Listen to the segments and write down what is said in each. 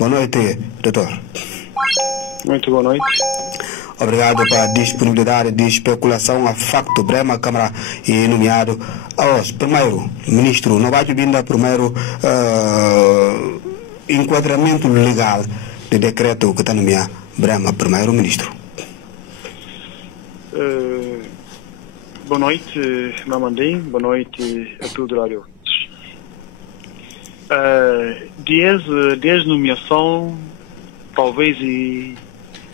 Boa noite, doutor. Muito boa noite. Obrigado pela disponibilidade de especulação a facto. Brema Câmara e nomeado aos primeiro ministro. Não vai ainda primeiro enquadramento legal de decreto que está nomeado Brema primeiro ministro. Boa noite, Mamandim. Boa noite a todos os rádios. Desde nomeação, talvez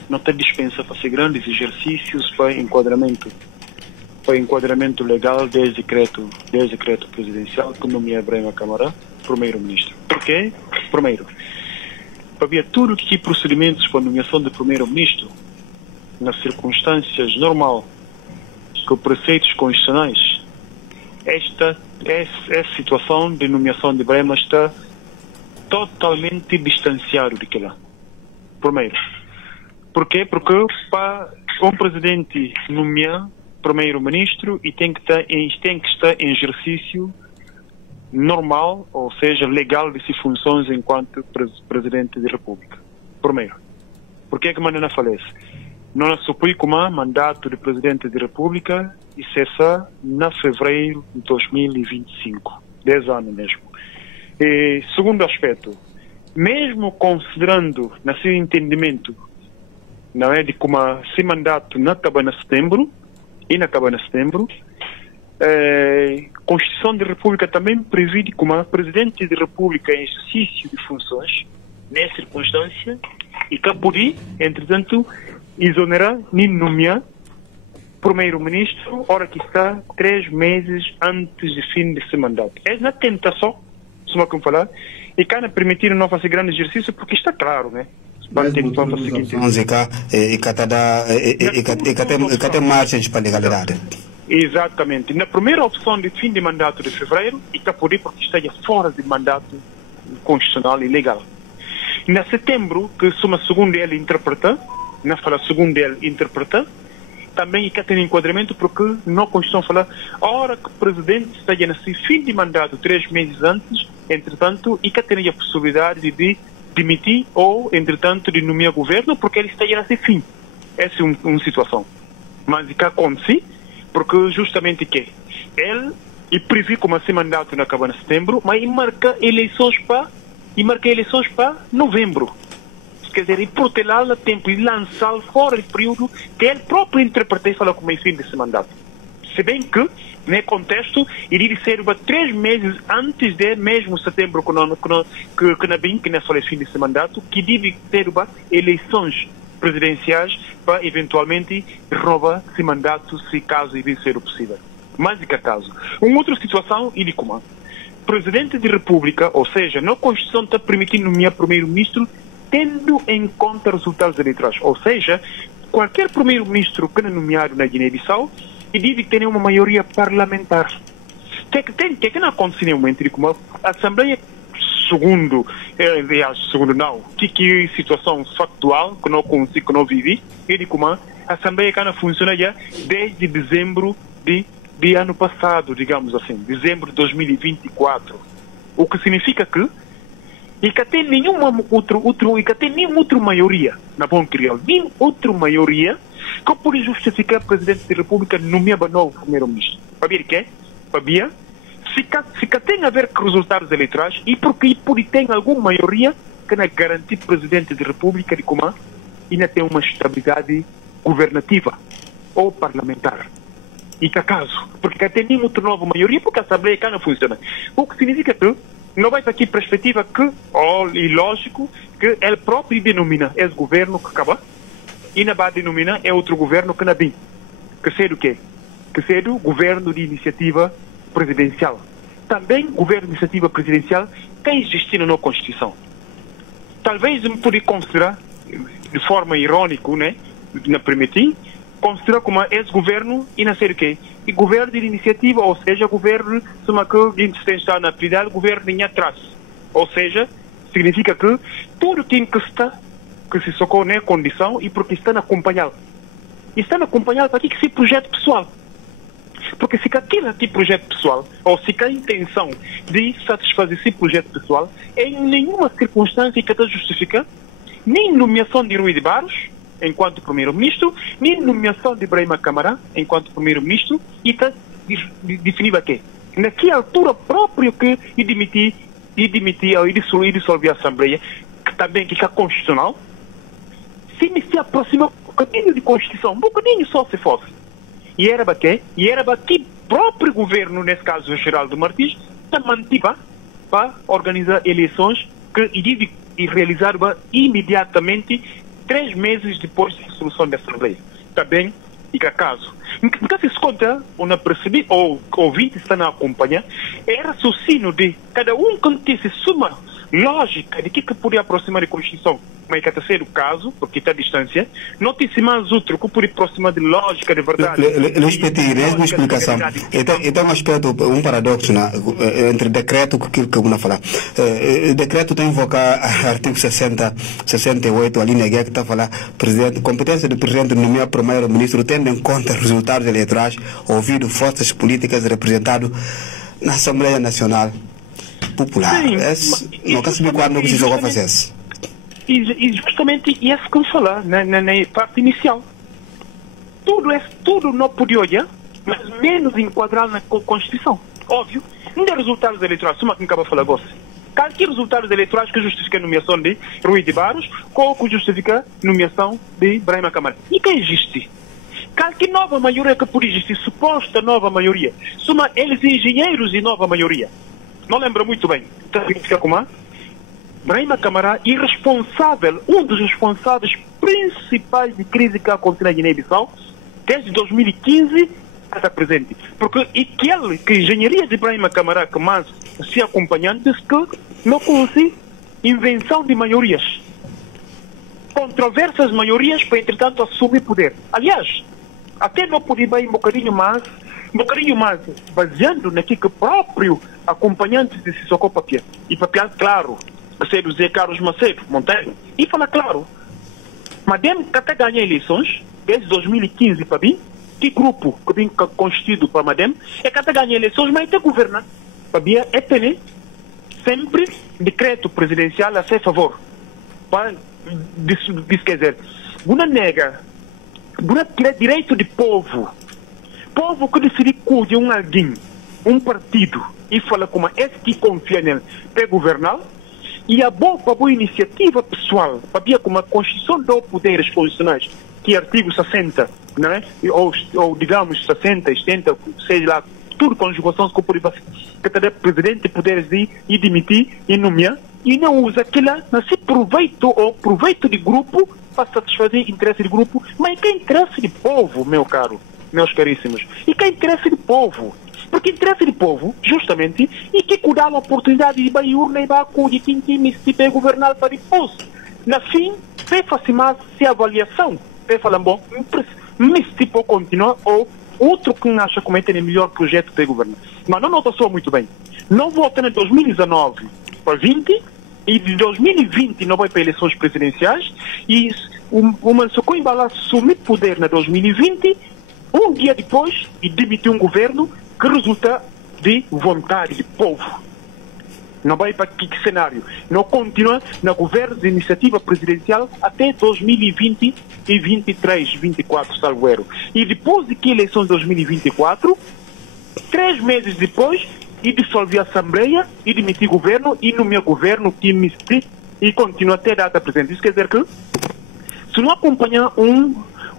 não tem dispensa para fazer grandes exercícios para enquadramento legal desde decreto presidencial que nomeia Brema Câmara primeiro-ministro. Por quê? Primeiro, para ver tudo que é procedimentos para a nomeação de primeiro-ministro nas circunstâncias normais com preceitos constitucionais, esta situação de nomeação de Brema está totalmente distanciado daquela. Primeiro. Por quê? Porque para um presidente nomear primeiro-ministro e tem que estar em exercício normal, ou seja, legal de suas funções enquanto presidente da República. Primeiro. Por que a maneira falece? Não supõe como mandato de presidente da República e cessa em fevereiro de 2025. 10 anos mesmo. E, segundo aspecto, mesmo considerando, no seu entendimento, não é de como esse mandato não acaba em setembro, a Constituição da República também prevê como a presidente da República em exercício de funções, nessa circunstância, e que podia, entretanto, exonerar nem nomear primeiro-ministro, hora que está 3 meses antes do fim desse mandato. É na tentação, se não falar, e cá permitir não fazer grande exercício, porque está claro, né? E tem margens para legalidade. Exatamente. Na primeira opção de fim de mandato de fevereiro, e está por aí porque está fora de mandato constitucional e legal. Na setembro, que suma segundo ele interpreta, não fala segundo ele interpreta, também cá tem enquadramento porque na Constituição fala a hora que o presidente está nesse fim de mandato 3 meses antes, entretanto, e cá tem a possibilidade de demitir ou, entretanto, de nomear governo porque ele está nesse fim. Essa é uma situação. Mas cá acontece porque justamente que ele prevê como esse mandato não acaba em setembro, mas marca eleições para novembro. Quer dizer, e protelar o tempo e lançar fora o período que ele próprio interpreta e fala como é fim desse mandato. Se bem que, nesse contexto, iria ser 3 meses antes de mesmo setembro, que não é só o fim desse mandato, que deve ter eleições presidenciais para eventualmente renovar esse mandato, se caso iria ser possível. Mas de que caso? Uma outra situação, ele como presidente da República, ou seja, na Constituição está permitindo nomear primeiro-ministro tendo em conta resultados eleitorais. Ou seja, qualquer primeiro-ministro que é nomeado na Guiné-Bissau e deve ter uma maioria parlamentar. Que não acontece nenhum momento como a Assembleia, segundo não, que é situação factual que não consigo, que não vivi, ele como a Assembleia que não funciona já desde dezembro de ano passado, digamos assim, dezembro de 2024. O que significa que e que tem nenhuma outra maioria na bom crioulo, nem outra maioria que pode justificar o presidente da República nomear o novo primeiro-ministro. Para ver que para ver se tem a ver com resultados eleitorais e porque pode ter alguma maioria que não garante o presidente da República de como ainda tem uma estabilidade governativa ou parlamentar. E que acaso, porque tem nenhuma outra nova maioria, porque a Assembleia cá não funciona. O que significa que não vai ter aqui perspectiva que, e lógico, que ele próprio denomina esse governo que acaba e não vai denominar é outro governo que não vem. Que seja o quê? Que seja o governo de iniciativa presidencial. Também governo de iniciativa presidencial que existe na Constituição. Talvez me poderia considerar, de forma irônica, né, na permitir, considerar como esse governo e não sei o quê. E governo de iniciativa, ou seja, governo que está na prioridade, governo em atrás. Ou seja, significa que tudo tem que estar, que se socorre na condição e porque está a acompanhar. E está a acompanhar para que se projeto pessoal. Porque se aquilo é projeto pessoal, ou se a intenção de satisfazer esse projeto pessoal, em nenhuma circunstância que está justifica nem nomeação de Rui de Barros, enquanto primeiro-ministro, nem nomeação de Brahima Camara, enquanto primeiro-ministro, e está definido aqui. Naquela altura própria que demitir ou dissolver a Assembleia, que também que é constitucional, se aproxima um bocadinho de Constituição, um bocadinho só se fosse. E era que próprio governo, nesse caso o Geraldo Martins, está mantiva para organizar eleições e realizar imediatamente 3 meses depois da dissolução da Assembleia. Também fica caso. Então, se conta, ou percebi, ou ouvinte está a acompanhar, é raciocínio de cada um que tem suma lógica de que poderia aproximar da Constituição, mas que está sendo o caso, porque está à distância, não tem mais outro que poderia aproximar de lógica, de verdade. Respeitar, é uma explicação. Então, um aspecto, um paradoxo entre decreto e aquilo que eu vou falar. O decreto está a invocar o artigo 68, a linha G, que está a falar competência do presidente de nomear primeiro-ministro, tendo em conta os resultados eleitorais, ouvido forças políticas representadas na Assembleia Nacional Popular. Não quer saber quando precisou fazer isso. E justamente isso que eu falar na parte inicial. Tudo não podia olhar, mas menos enquadrar na Constituição. Óbvio, não é resultados eleitorais, só que acaba de falar você. Qualquer resultados eleitorais que justifique a nomeação de Rui de Barros, ou que justifica a nomeação de Brahima Camara. E que existe? Qualquer nova maioria que pode existir, suposta nova maioria, soma eles engenheiros e nova maioria. Não lembra muito bem. Então, significa como é? Brahima Camara, irresponsável, um dos responsáveis principais de crise que aconteceu na Guiné-Bissau, desde 2015 até presente. Porque aquele que a engenharia de Brahima Camara, que mais se acompanhantes, que não conhece invenção de maiorias. Controversas maiorias para, entretanto, assumir poder. Aliás, até não podia ir um bocadinho mais baseando naquilo que o próprio acompanhante de Sissoko Papia. E Papia, claro, você do Zé Carlos Macedo, Monteiro, e fala claro, Madem que até ganha eleições, desde 2015 para mim, que grupo que vem constituído para Madem, é que até ganha eleições, mas até governa. Papia é ter sempre decreto presidencial a seu favor. Quer dizer, uma nega, uma direito de povo que decide cuidar de alguém, um partido, e fala como é que confia nele para governar, e a boa iniciativa pessoal, para como a Constituição dos Poderes Constitucionais, que é artigo 60, não é? ou digamos 60, 70, seja lá, tudo conjugação que cada presidente poderes de ir demitir e nomear, e não usa aquilo, não se proveito de grupo para satisfazer interesse de grupo, mas que é interesse de povo, meu caro, meus caríssimos, e que é interesse de povo. Porque interesse de povo, justamente, e que dá a oportunidade de ir urna e de quem se vai governar para depois. Na fim, vai fazer mais se avaliação. Vai falar, bom, mas se pode continuar, ou outro que acha que tem o melhor projeto para governar. Mas não nota só muito bem. Não vota em 2019 para 20, e de 2020 não vai para eleições presidenciais, e o Mansoko Imbala assumir poder na 2020, um dia depois, e demitir um governo que resulta de vontade de povo. Não vai para que cenário? Não continua na governo de iniciativa presidencial até 2020 e 23, 24, salvo erro. E depois de que eleições de 2024, 3 meses depois, e dissolver a Assembleia, e demitir governo, e nomear governo, e continua até a data presente. Isso quer dizer que, se não acompanhar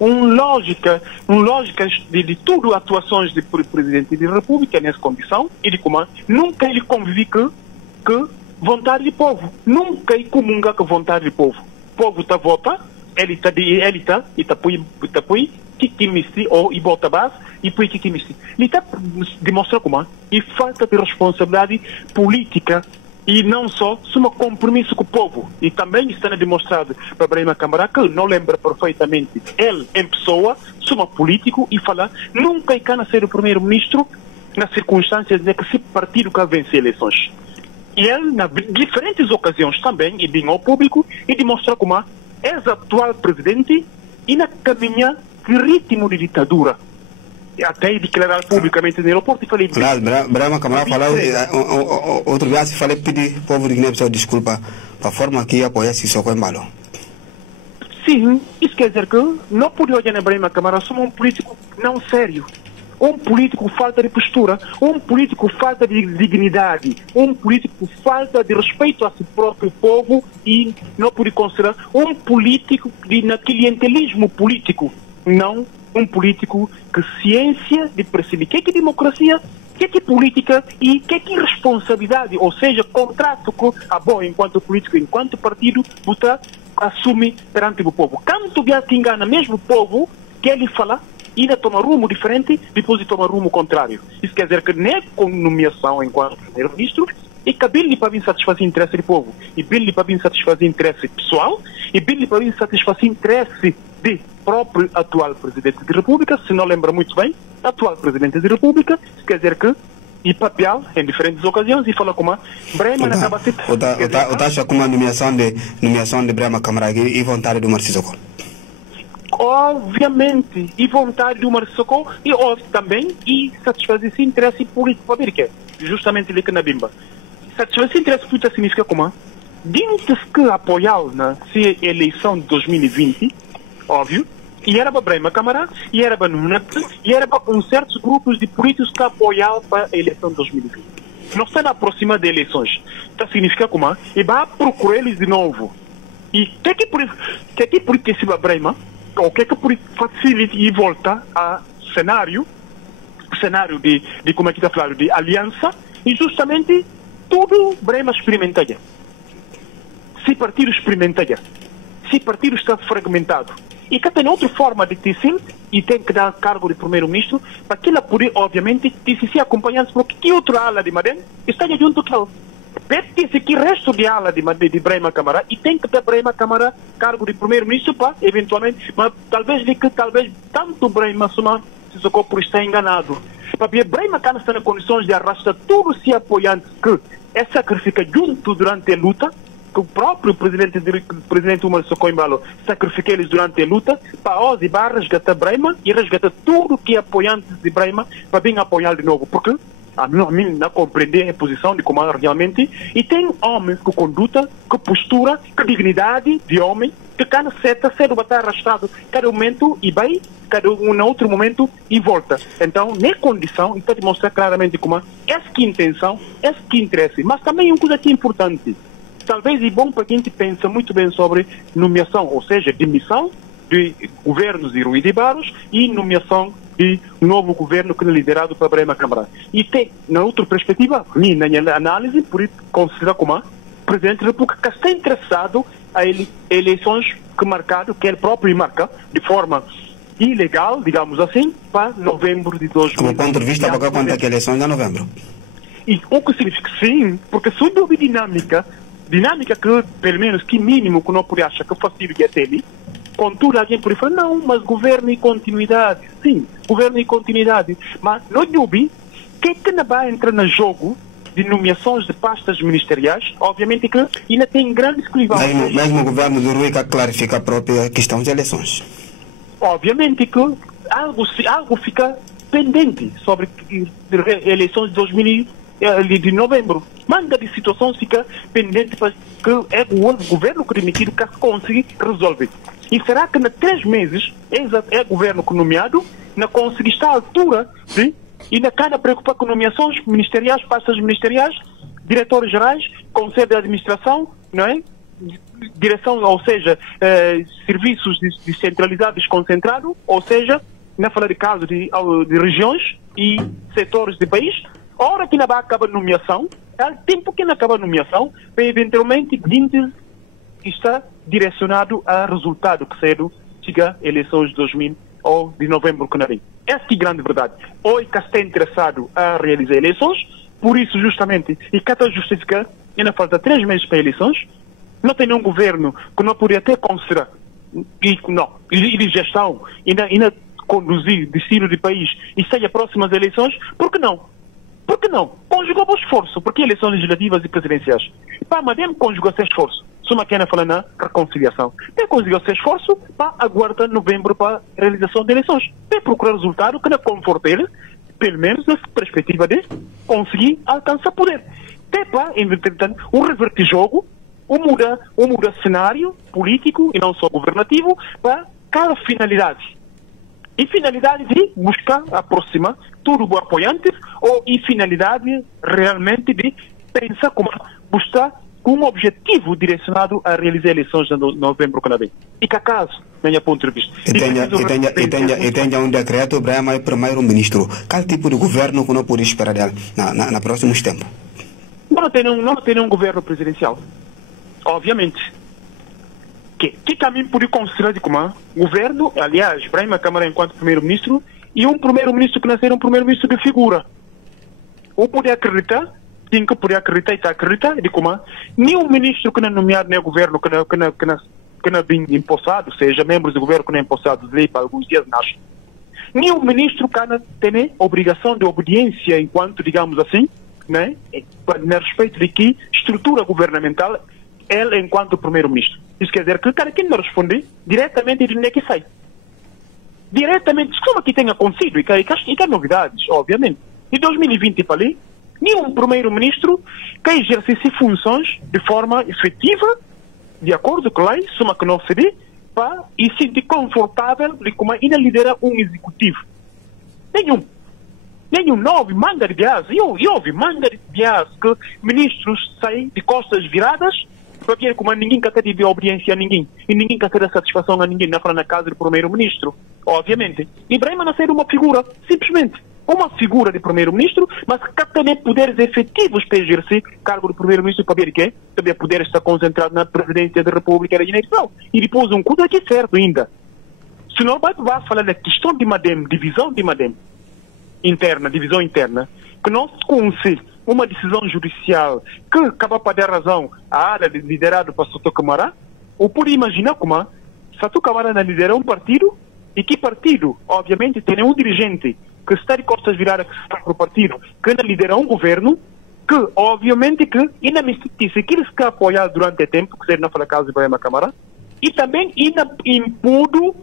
lógica de tudo atuações de presidente da República nessa condição e de comando, nunca ele convive com vontade de povo, nunca ele comunga com vontade de povo. O povo está vota, ele está e está põe que mistre ou e bota base e põe que mistre. Ele está demonstrando como e falta de responsabilidade política. E não só, suma compromisso com o povo. E também está demonstrado para Brahima Camara, que não lembra perfeitamente, ele em pessoa, suma político e fala, nunca é cana ser o primeiro-ministro nas circunstâncias de que esse partido quer vencer eleições. E ele, nas diferentes ocasiões também, e bem ao público, e demonstra como é atual presidente e na caminha de ritmo de ditadura. até declarar publicamente no aeroporto e falei... Claro, Brahma Camara falou, outro dia se falei pedir ao povo de Guiné-Bissau desculpa para a forma que apoia Sissoko Embalo. Sim, isso quer dizer que não pode olhar na Brahma Camara somos um político não sério. Um político falta de postura, um político falta de dignidade, um político falta de respeito a seu próprio povo e não pode considerar um político de clientelismo político, não um político que ciência de perceber o que é democracia, o que é política e o que é responsabilidade, ou seja, contrato que a bom enquanto político, enquanto partido, você assume perante o povo. Quando se engana mesmo o povo, que ele fala, ainda toma rumo diferente, depois toma rumo contrário. Isso quer dizer que nem com nomeação enquanto primeiro-ministro, e cabelo para vir satisfazer o interesse do povo, e bem para vir satisfazer o interesse pessoal, e bem para vir satisfazer o interesse do próprio atual Presidente da República, se não lembra muito bem, atual Presidente da República, isso quer dizer que e papel em diferentes ocasiões e fala como Brahma acaba se... Ou acha como a nomeação de Brahma Camara e vontade do Marci Sissoko? Obviamente, e vontade do Marci Sissoko e também e satisfazer esse interesse político para ver que é justamente ali que na Bimba. Satisfazer esse interesse político significa como? Dentro que apoiá-lo na eleição de 2020, óbvio, e era para Brahma Camara, e era para NUNEP, e era para certos grupos de políticos que apoiaram para a eleição de 2020. Não está na próxima de eleições. Então significa como? E vai procurar eles de novo. E o que é por que se vai Brahma? O que é por facilita e volta a cenário de como é que está falando, de aliança, e justamente tudo Brahma experimentaria. Se partido experimentaria. Se partido está fragmentado. E que tem outra forma de tecer e tem que dar cargo de primeiro-ministro para que ela poder, obviamente, se acompanhando por que outra ala de Madem está junto com ela. Pede-se que resto de ala de Brahma Camara e tem que ter Brahma Camara cargo de primeiro-ministro para, eventualmente, mas talvez tanto Brahma se socorre por estar enganado. Porque Brahma Camara está em condições de arrastar tudo se apoiando que é sacrifica junto durante a luta, que o próprio presidente Umar Sissoko Embalo sacrifica eles durante a luta para hoje vai resgatar Brahma e resgatar tudo que é apoiantes de Brahma para bem apoiar de novo, porque a mim não compreender a posição de como realmente e tem homens com conduta, com postura, com dignidade de homem que cada seta cedo vai estar arrastado cada momento e vai, cada outro momento e volta. Então, na condição, está a mostrar claramente como essa que intenção, esse que interesse, mas também uma coisa que é importante. Talvez é bom para quem pensa muito bem sobre nomeação, ou seja, demissão de governos de Rui de Barros e nomeação de novo governo que é liderado por Brahma Camara. E tem, na outra perspectiva, na minha análise, por isso considero como o Presidente da República que está interessado a eleições que ele próprio marca de forma ilegal, digamos assim, para novembro de 2020. Como ponto de vista, para quando é que eleições é novembro? E o que significa sim, porque se houve dinâmica que, pelo menos, que mínimo que não pode achar que facilita até ali, contudo, alguém pode falar, não, mas governo e continuidade. Sim, governo e continuidade. Mas não dúvide que não vai entrar no jogo de nomeações de pastas ministeriais, obviamente que ainda tem grandes clivagens. Mesmo o governo do Rui que clarifica a própria questão de eleições. Obviamente que algo fica pendente sobre eleições de 2020. De novembro. Manda de situação fica pendente para que é o governo que demitido que conseguir resolver. E será que, em 3 meses, é o governo que nomeado, não conseguir estar à altura de, e não cada preocupar com nomeações ministeriais, pastas ministeriais, diretores gerais, conselho de administração, não é? Direção, ou seja, serviços descentralizados concentrados, ou seja, não falar de casos de regiões e setores do país. A hora que não vai acabar a nomeação, é o tempo que não acaba a nomeação, para eventualmente está direcionado a resultado que cedo chega a eleições de 2000 ou de novembro que não vem. Essa é a grande verdade. Ou que está interessado a realizar eleições, por isso justamente, e que está justificar, ainda falta 3 meses para eleições, não tem nenhum governo que não poderia até considerar, e de gestão, ainda conduzir destino do país e sair próximas eleições, por que não? Por que não? Conjugou o esforço, porque eleições legislativas e presidenciais. Pá, mas mesmo conjugou esse esforço. Suma quem fala na reconciliação. Tem conseguiu esse esforço para aguardar novembro para a realização de eleições. Tem procurar resultado que não conforta ele, pelo menos na perspectiva de conseguir alcançar poder. Tem para, entretanto, revertir jogo, muda cenário político e não só governativo para cada finalidade. E finalidade de buscar aproximar tudo os apoiantes ou e finalidade realmente de pensar como buscar com um objetivo direcionado a realizar eleições de novembro que vem. E que acaso, do meu ponto de vista. E tenha um decreto para o primeiro-ministro. Qual tipo de governo que não pode esperar dele na próximos tempos? Não tem um governo presidencial. Obviamente. Que caminho pode considerar de como governo, aliás, Brahima Câmara enquanto primeiro-ministro, e um primeiro-ministro que nascer um primeiro-ministro de figura. Ou pode acreditar, tem que poder acreditar e está acreditar de como nenhum ministro que não é nomeado no governo que não é bem empossado, seja membros do governo que não é empossado de lei para alguns dias nasce. Nenhum ministro que não tem obrigação de obediência enquanto, digamos assim, né, a respeito de que estrutura governamental ele enquanto primeiro-ministro. Isso quer dizer que cada quem não responde diretamente de onde é que sai. Diretamente, como que tenha acontecido, e que há novidades, obviamente. Em 2020 para ali, nenhum primeiro-ministro que exercesse funções de forma efetiva, de acordo com a lei, suma que não se dê, para e se sentir confortável de como ainda liderar um executivo. Nenhum. Não houve manga de bias. E houve manga de bias que ministros saem de costas viradas para ver como ninguém quer ter obediência a ninguém. E ninguém quer ter satisfação a ninguém na casa do primeiro-ministro. Obviamente. Ibrahima nasceu uma figura, simplesmente. Uma figura de primeiro-ministro, mas que tem poderes efetivos para exercer cargo de primeiro-ministro para ver que também poder estar concentrado na presidência da República da Guiné-Bissau. E depois um coisa aqui certo ainda. Se não vai falar da questão de Madem, divisão de Madem interna, divisão interna, que não se conhece uma decisão judicial que acaba para dar razão à área liderada por Sato Camara, ou por imaginar como Sato Camara lidera um partido e que partido, obviamente, tem um dirigente que está de costas viradas que está para o partido, que não lidera um governo, que, obviamente, que ainda me disse que eles que apoiaram durante o tempo, que seria na casa de Brahima Câmara, e também ainda impudo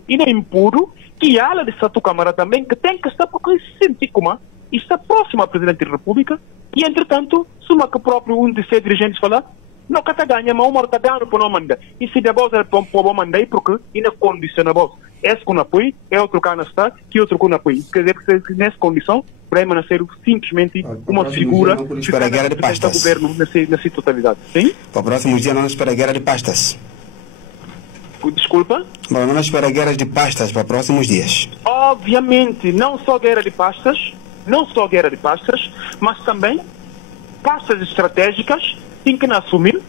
que a ala de Sato Camara também, que tem que estar porque se sente como está próximo ao Presidente da República, e, entretanto, suma que o próprio um de seus dirigentes fala, não que está ganhando, mas uma está ganhando por não mandar. E se depois ele pode mandar, porque ainda condiciona a voz. Esse que não apoia, é outro que não está, que outro que não apoia. Quer dizer que nessa condição, para nascer simplesmente uma figura que espera a guerra de pastas. Governo nessa totalidade. Sim? Para o próximo dia não espera a guerra de pastas. Desculpa? Bom, não espera guerras de pastas para próximos dias. Obviamente, não só guerra de pastas, mas também pastas estratégicas tem que assumir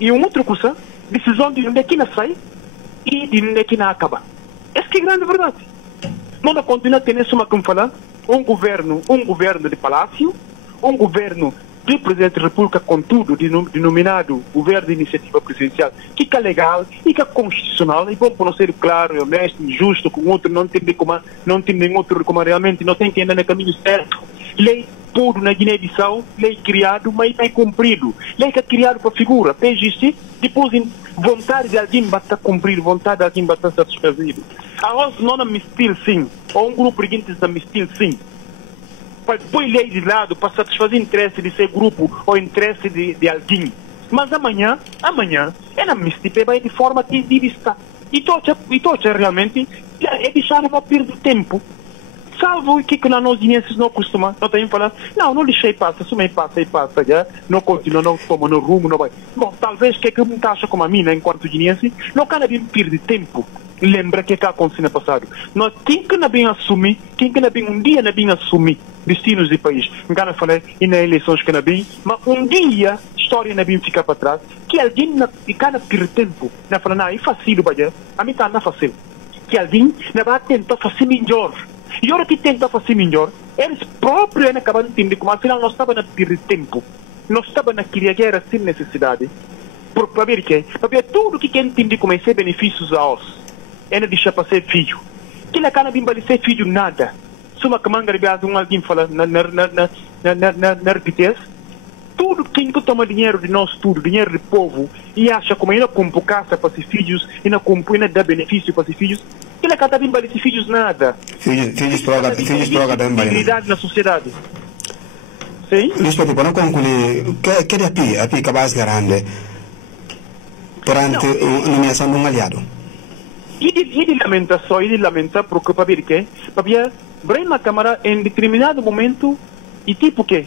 e uma outra coisa, decisão de onde é que sai e de onde é que acaba. Essa que é a grande verdade. Não continua tendo isso como falar, um governo de palácio, um governo de Presidente da República, contudo, denominado Governo de Iniciativa Presidencial, que é legal e que é constitucional, e bom, por não ser claro, honesto, justo, com outro, não tem nenhum outro como realmente não tem que andar no caminho certo. Lei tudo na Guiné-Bissau, lei criado, mas é cumprido. Lei que é criado para figura, para existir, depois vontade de alguém basta cumprir, vontade de alguém basta satisfazido. A nós não amistil sim, ou um grupo de gente amistil sim. Põe lei de lado para satisfazer o interesse de ser grupo ou interesse de alguém. Mas amanhã, é na mistura de forma que está. E tocha realmente é deixar não perder tempo. Salvo que nós guineenses não costumamos, não tem que falar, não deixei passar, sumei passa e passa, já, não continua, não toma, não rumo, não vai. Bom, talvez que me acha como a mim, enquanto guineense, não quer bem perder tempo. Lembra que aconteceu no passado. Nós temos que bem assumir, um dia assumir destinos do país. Não falei e nas eleições que não bem, mas um dia a história não bem ficar para trás, que alguém não perder tempo. Não fala, não, é fácil, a mim está não fácil. Que alguém não vai tentar fazer melhor. E a hora que tenta fazer melhor, eles próprios acabam de entender como afinal nós estávamos a perder tempo. Nós estávamos a criar guerra sem necessidade. Para ver que? Para ver tudo que quer entender como é ser benefícios a nós. É não deixar para ser filho. Que na cana bimba de ser filho nada. Suma que manga de alguém fala na na RPTS, tudo quem que toma dinheiro de nós, tudo, dinheiro do povo, e acha como ainda compra casa para esses filhos, ainda dá benefício para esses filhos, ele não está bem esses filhos nada. Filhos proga também. Dignidade na sociedade. Sim? Luís Petit, para não concluir, que é a PI base grande perante a nomeação de um aliado? Ele lamenta porque para ver que, para ver, Brema Câmara em determinado momento, e tipo que,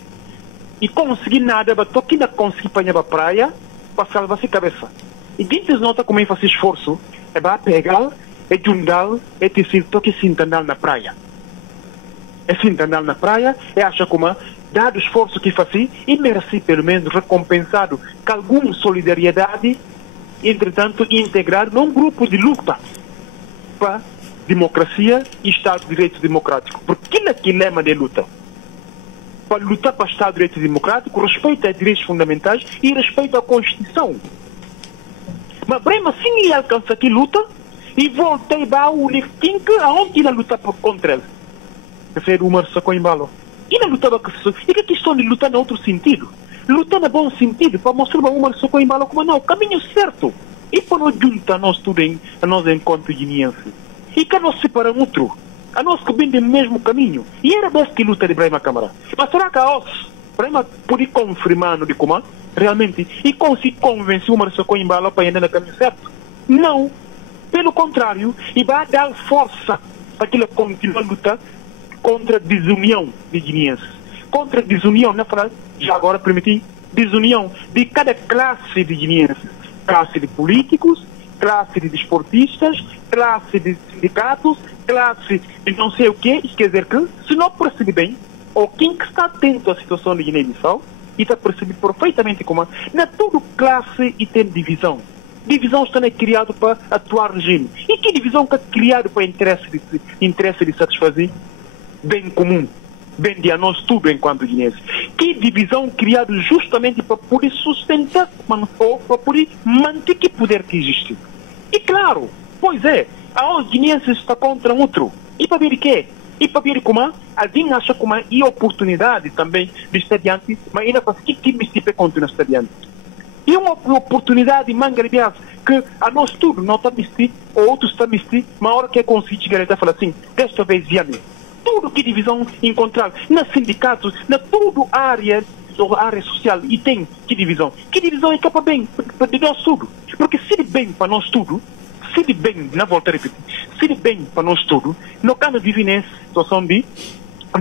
e conseguir nada, mas toque ainda conseguir apanhar a praia para salvar-se a cabeça. E quem nota como é que faz esforço, é para pegar, é juntar, é ter toque se entender na praia. É se entender na praia, é achar como, dado o esforço que faz, e merece pelo menos recompensado com alguma solidariedade, entretanto, integrar num grupo de luta para democracia e Estado de Direito Democrático. Porque aquilo é que lema de luta. Para lutar para o Estado de Direito Democrático, respeito a direitos fundamentais e respeito à Constituição. Mas, Brema, se ele alcança aqui luta, e voltei para o Leftin, aonde ele luta contra ele? Prefere o Março Coimbalo. Ele lutava com isso. E que questão de lutar em outro sentido? Lutar no bom sentido, para mostrar para o Março Coimbalo como não, o caminho certo. E para não juntar nós tudo a nós enquanto guineense. E que nós separamos outro. A nós que vem do mesmo caminho. E era bem que luta de Brema Câmara. Mas será que a OS, Brema pode confirmar no de como realmente, e conseguir convencer o Março Coimbalo para andar no caminho certo? Não. Pelo contrário, e vai dar força para que ele continue a lutar contra a desunião de guineenses. Contra a desunião, na frase, já agora permitir, desunião de cada classe de guineenses. Classe de políticos, classe de desportistas, classe de sindicatos, classe de não sei o quê. Quer dizer que, se não percebe bem, ou quem que está atento à situação de Guiné-Bissau, e está percebendo perfeitamente como na toda classe e tem divisão. Divisão está criada para atuar regime. E que divisão que é criada para interesse de satisfazer bem comum, bem de nós tudo enquanto guineenses. Que divisão criada justamente para poder sustentar ou para poder manter que poder que existe. E claro, pois é, a guineenses está contra outro. E para ver o quê? E para ver como alguém acha como e oportunidade também de estar diante, mas ainda para que time se contra estar diante. E uma oportunidade mangrebias que a nós tudo não está misti, ou outros está misti, mas a hora que é conseguir chegar e falar assim, desta vez viame. Tudo que divisão encontrar, na sindicatos, na toda área social, e tem que divisão. Que divisão é capaz bem de nós tudo. Porque se de bem para nós tudo, se de bem, na volta a repetir, se de bem para nós tudo, não cabe viver nessa situação de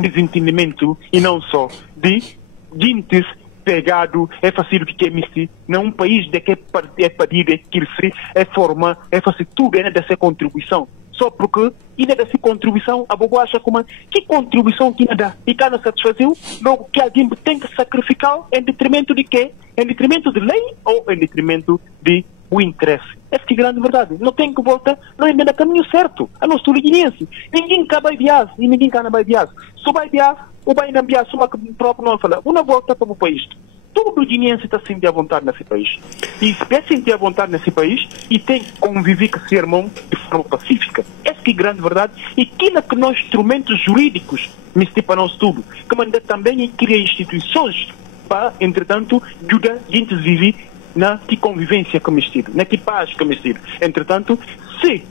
desentendimento e não só de gente pegado, é fácil que é mistir, não um país de que é pedido, é crescer, é formar, é fazer tudo, é dessa contribuição. Só porque, e dessa contribuição, a boba acha como, que contribuição que dá? E cada satisfação, logo que alguém tem que sacrificar em detrimento de quê? Em detrimento de lei ou em detrimento de o interesse. Essa que é a grande verdade. Não tem que voltar, não é no caminho certo. A nós tudo guineense. Ninguém cá vai viajar, e ninguém cá não vai viajar. Só vai viajar, ou vai não viajar, só que o próprio não fala. Uma volta para o país. Todo guineense está sentindo à vontade nesse país. E se quer sentir à vontade nesse país, e tem que conviver com seu irmão de forma pacífica. Essa que é a grande verdade. E aquilo que nós, instrumentos jurídicos, mistura para nós tudo. Que manda também e cria instituições para, entretanto, ajudar a gente a viver na que convivência com mistério, na que paz com mistério. Entretanto, se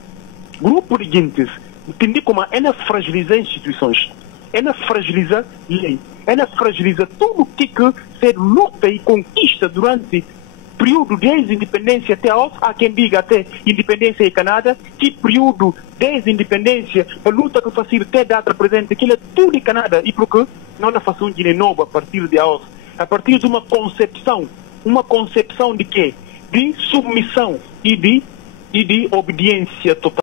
grupo de gentes entender como é na fragilizar instituições, é na fragilizar lei, é na fragilizar tudo o que se luta e conquista durante o período desde a independência até há quem diga até independência e Canadá, que período desde a independência, a luta que faz até data presente, aquilo é tudo em Canadá, e porque não é fazer um dinheiro novo a partir de hoje, a partir de uma concepção de quê? De submissão e de obediência total.